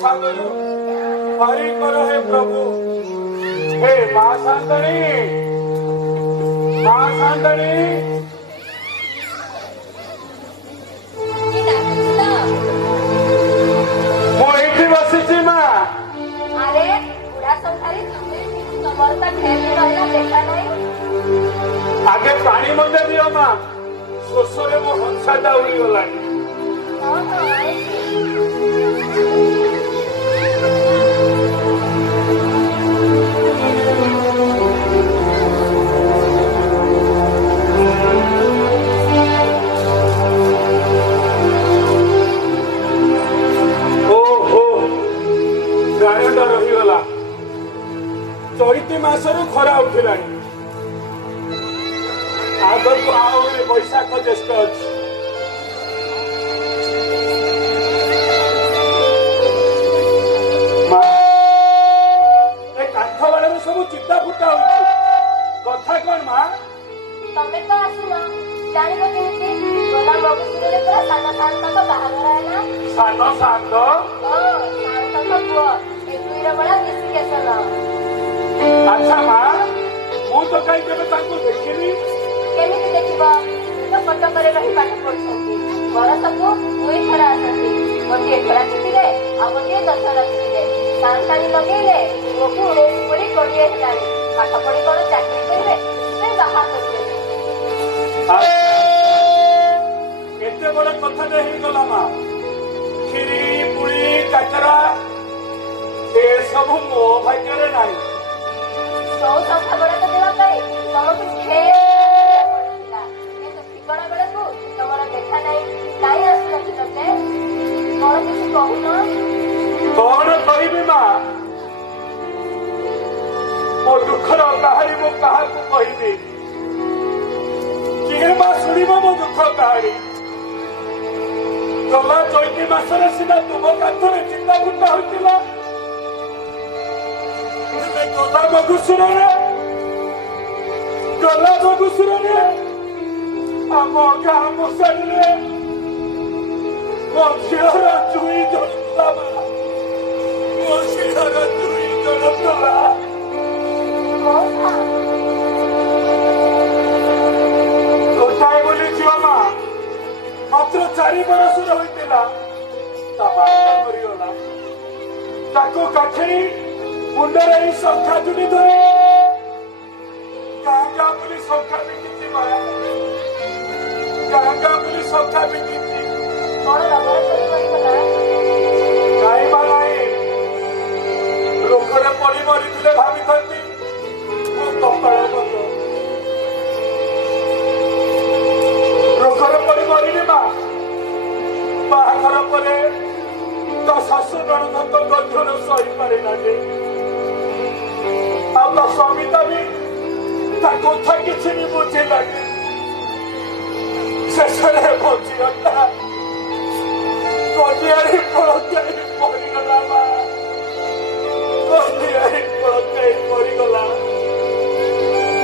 सागरू हरि करो हे प्रभु। हे माँ शांतनी, माँ शांतनी। मोहिती बसी माँ। अरे बुढ़ा संसारी तुम्हारे तो ढेर रहा देखा नहीं। आगे पानी मत दियो माँ, शोषरे मो हंसाटा उड़ी गलानी। गायटा रहीगला चैती मासरू खरा उठिलानी आगर को आओ बैशाख ज्येष्ठ अच्छी काठ बाड़े सब चिता फुटा कथा कौन माँ तमें तो आसुन जान केमी गला मगुसुरे पूरा सान शांत बाहागर है सान शांत शांत पुओ ए बड़ा किसी केसन। अच्छा माँ मु तो कहीं देखनी केमिति देखिबो तो कटक रे रही पाठ पढुछंती बरसकु दुई थरा आसंती गोटे थरा छुटीले आ गोटे दशहरा छुटीले सांसारी लगेले ओकु उड़ेसी पड़ी कोडिए हेलानी पाठ पढ़ी करो चाकरी करिवे से बाहा करबे। एते बड़ कथा नहीं गला माँ खीरी पुरी काकरा ए सब मो भाग्य रे नाही। सौ संख्या बड़ा तो देवा पाई तुमको ढेर पड़िला किंतु ठिकाना बेले को तमरा देखा नहीं काई आसला कि तते कौन किसी कहूना कौन कहबी माँ मो दुखर कहानी मो कहा कहबी किए माँ शुणव मो दुख कहानी गला चैती मासरे सीधा तुम कांथरे चिंता फुटा होता गला मगुसुरे आम गाँ मशाणी मो झीर जुई जलुला मो झीर जुई जलुला गोटाए बोली झील माँ मात्र 4 बरसर होता मरीगला ताको काखेई मुंडे संख्या जुड़ी धरे गाँ गाँ बुली संख्या बिकी माँ गाँ गाँ बुली संख्या बिकी नाई माँ नाई रोगरे पड़ी मरी भावी थी मो कपाल बंद रोगरे पड़ी मरी माँ बाहाघर पर तो शाशु नणंद गंधर सही पारे ना आपका स्वामी भी कथा किसी भी बुझेगा शेष बचीगला कलियारी पड़काई मरीगला कलियारी पड़काई मरीगला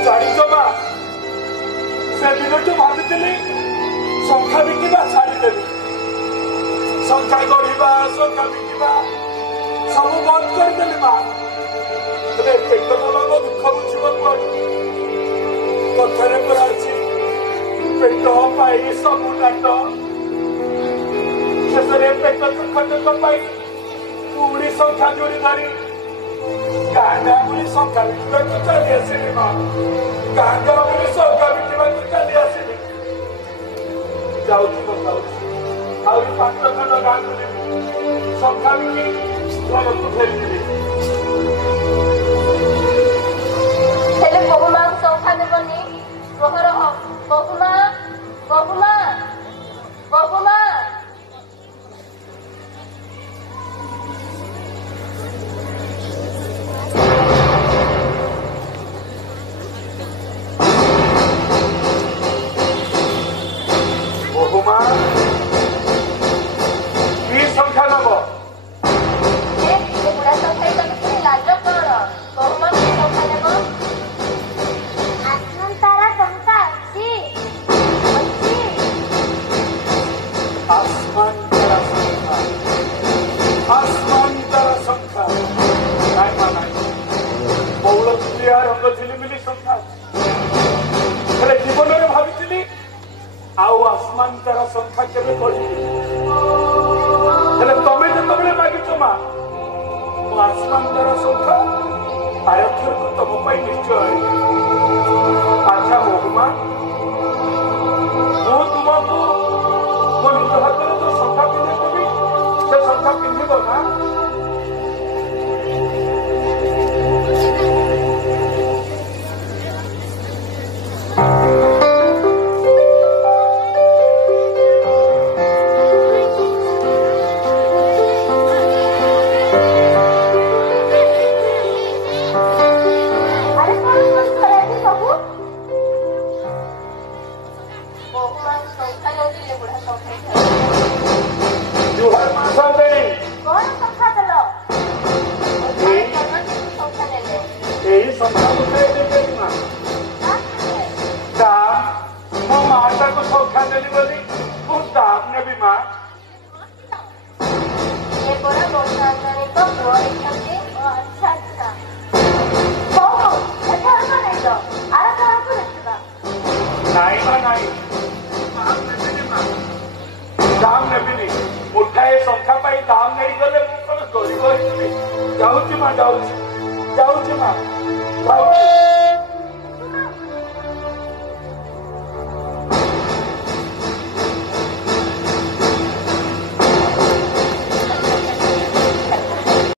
जाच माँ से दिन तो भावी संख्या बिकवा छाड़देवी संख्या गढ़ा संख्या बिकवा सब बंद करदेली माँ पेट बाबा मो दुख बुझे कथारे पूरा अच्छी पेट पाई सब नाट शेष पेट खंडक पाई पुणी संख्या जोड़ी धरी गाँ गाँ बुली संख्या बिकवा चली आसली माँ गाँ गाँ बुली संख्या बिकवा चली आसली जाऊँ आहुरी 5 खंड गाँ बुली संख्या बिकी घर को फेरी बहुमा संख्या देवनी प्रहर बहुमा बहुमा बहुमा बहुमा की संख्या नब बुढ़ा संख्या रंग झिलिमिली संसार हेले जीवन में भावी आउ आसमान तारा संख्या केवे पड़ी हेले तमें जो मागिच माँ मु आसमान तारा संख्या आयथर को तुम निश्चय अच्छा बहुमा मु तुमको मो निज हाथ में जो संख्या पिंधि से संख्या पिंधब ना दाम नेबिनी मुठाए संख्या पाई दाम नहीं गले गरीब जाऊँ माँ जाऊँ माँ